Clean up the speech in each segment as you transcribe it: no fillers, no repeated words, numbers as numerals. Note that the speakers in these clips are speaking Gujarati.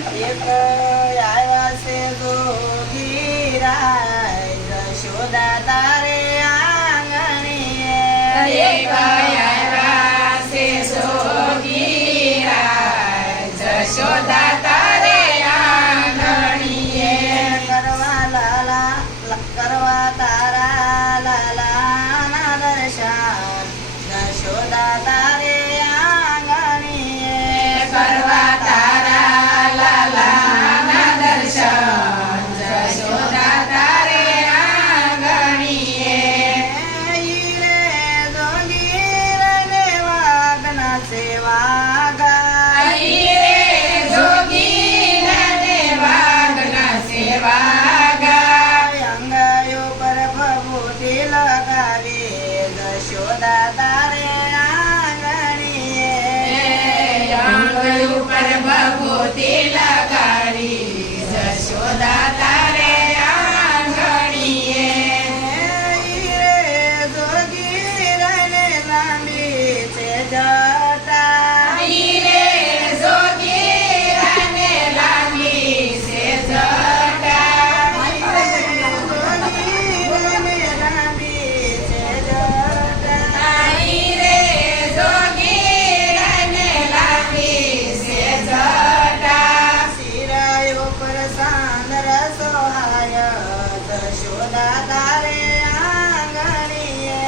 એક આવ્યા છે જોગીરાય જશોદા તારે આંગણીએ એક આવ્યા છે જોગીરાય જશોદા તારે આંગણીએ કરવા તારા લાલાના દર્શન જશોદા તારે આંગણીએ કરવા તારા લાલાના દર્શન જશોદા તારે આંગણીએ હીરે જોગીરને વાગના સેવા ગાઈ રે જોગીરને વાગના સેવા ગાય અંગાયો પર ભભૂતિ લગાવી જશોદા તારે આંગણીએ આંગળી ઉપર ભભૂતિ લગાડી જશોદા તારે આંગણીએ હીરે જોગીરને લાંબી છે જટા રે જોગીરને લાંબી છે જટા જોગીરને લાંબી છે જટા રે જોગીરને લાંબી છે જટા શિરાયો પર સાંદર સોહાય જશોદા તારે આંગણીએ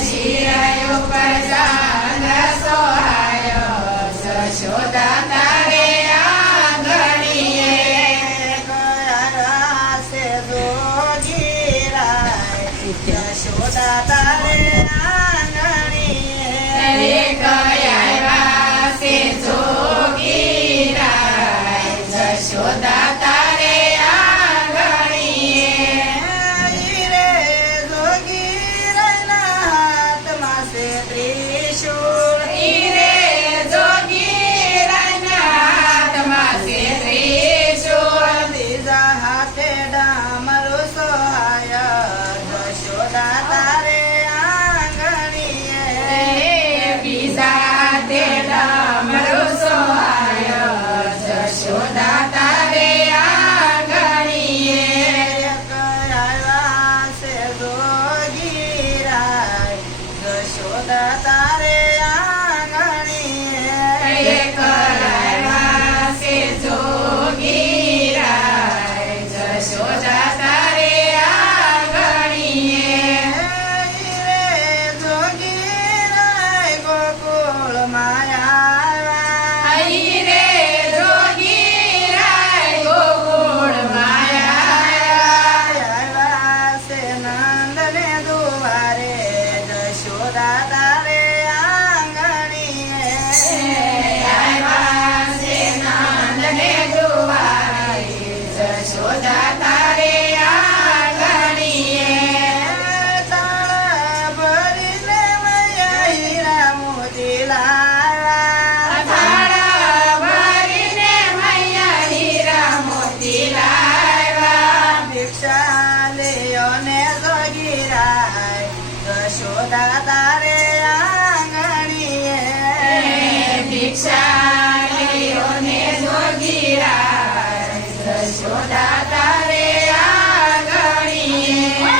શિરાયો પર ચાંદ સોહાય જશોદા તારે આંગણીએ ગયા છે જોગીરાય જશોદા તારે આંગણીએ એક આવ્યા છે જોગીરાય જશોદા તારે આંગણીએ હીરે જોગીરના હાથમાં છે ત્રિશૂળ રે જોગીરના હાથમાં છે ત્રિશૂળ બીજા હાથે ડામરો સોહાય જશોદા તારે આંગણીએ બીજા તે ડામરો સોહાય જશોદા તારે આંગણીએ એક આવ્યા છે જોગીરાય જશોદા તારે આંગણીએ એક આવ્યા છે જોગીરાય જશોદા તારે આંગણીએ હીરે જોગીરાય ગોકુળમાં આવ્યા રે જોગીરાય ગોકુળમાં આવ્યા છે નંદને દુવારે જશોદા તારે આંગણીએ આવ્યા છે નંદને દુવારે જશોદા તારે આંગણીએ તાળા ભરીને મૈયા હીરા મોતી લાવ્યા થાળા ભરીને મૈયા હીરા મોતી લાવ્યા ભિક્ષા લેયો ને જોગીરાય જશોદા તારે આંગણીએ ભિક્ષા લેયો ને જોગીરાય જશોદા તારે આંગણીએ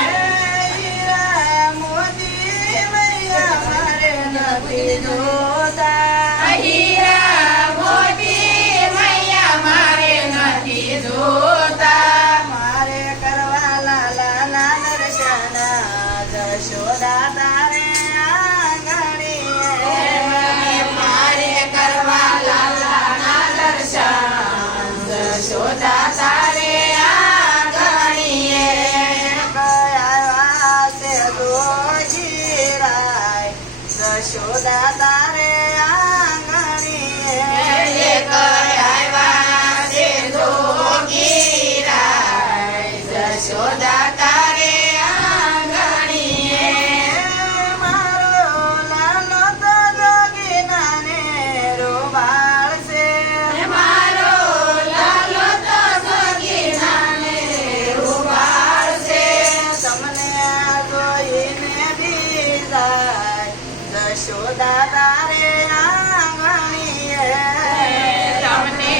હીરા મોતી મૈયા મારે નથી જોતા હીરા મોતી મૈયા મારે નથી જોતા મારે કરવા લાલાના દર્શન જશોદા તારે આંગણીએ મારે કરવા લાલાના દર્શન જશોદા તારે આંગણીએ ગયા છે જોગીરાય જશોદા તારે આંગણીએ એક આવ્યા છે જોગીરાય જશોદા તારે આંગણીએ મારો લાલો તો જોગીના ને રોબાળશે મારો લાલો તો જોગીનાને રૂપાળશે તમને જોઈને બીજા જશોદા તારે આંગણીએ તમને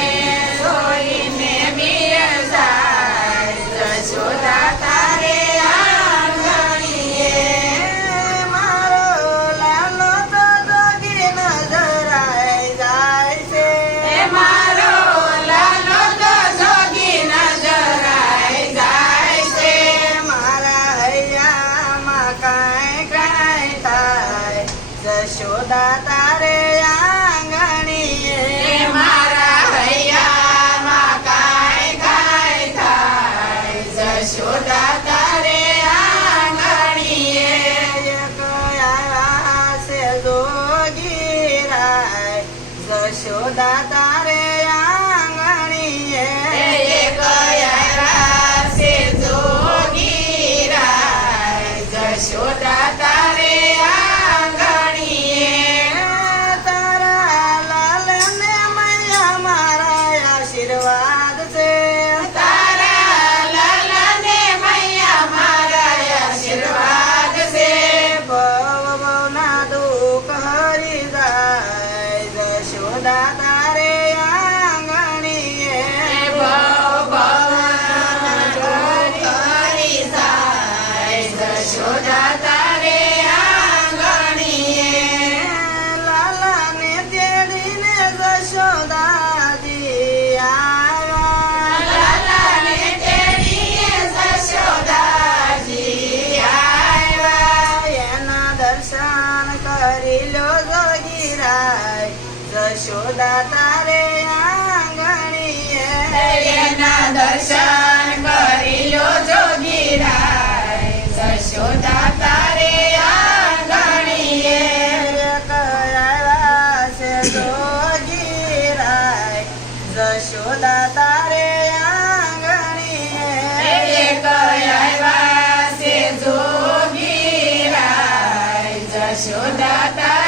જશોદા તારે આંગણીએ મારા હૈયામાં કાંઈ કાંઈ થાય જશોદા તારે આંગણીએ એક આવ્યા છે જોગીરાય જશોદા તારે આંગણીએ એક આવ્યા છે જોગીરાય જશોદા તારે આંગણીએ તારા લાલને મૈયા મારા આશીર્વાદ છે તારા લાલાને મૈયા મારા આશીર્વાદ છે ભવના દુઃખ હરી જાય જશોદા તારે આંગણીએ ભવ કરી જાય જશોદા તારે આંગણીએ લાલાને તેડીને જશોદાજી આવ્યા લાલાને તેડીએ જશોદાજી આવ્યા એના દર્શન કરી લો જોગીરાય જશોદા તારે આંગણીએ એના દર્શન કરી લો જોગીરાય જશોદા તારે આંગણીએ એક આવ્યા છે જોગીરાય જશોદા તારે આંગણીએ એક આવ્યા છે જોગીરાય જશોદા તારે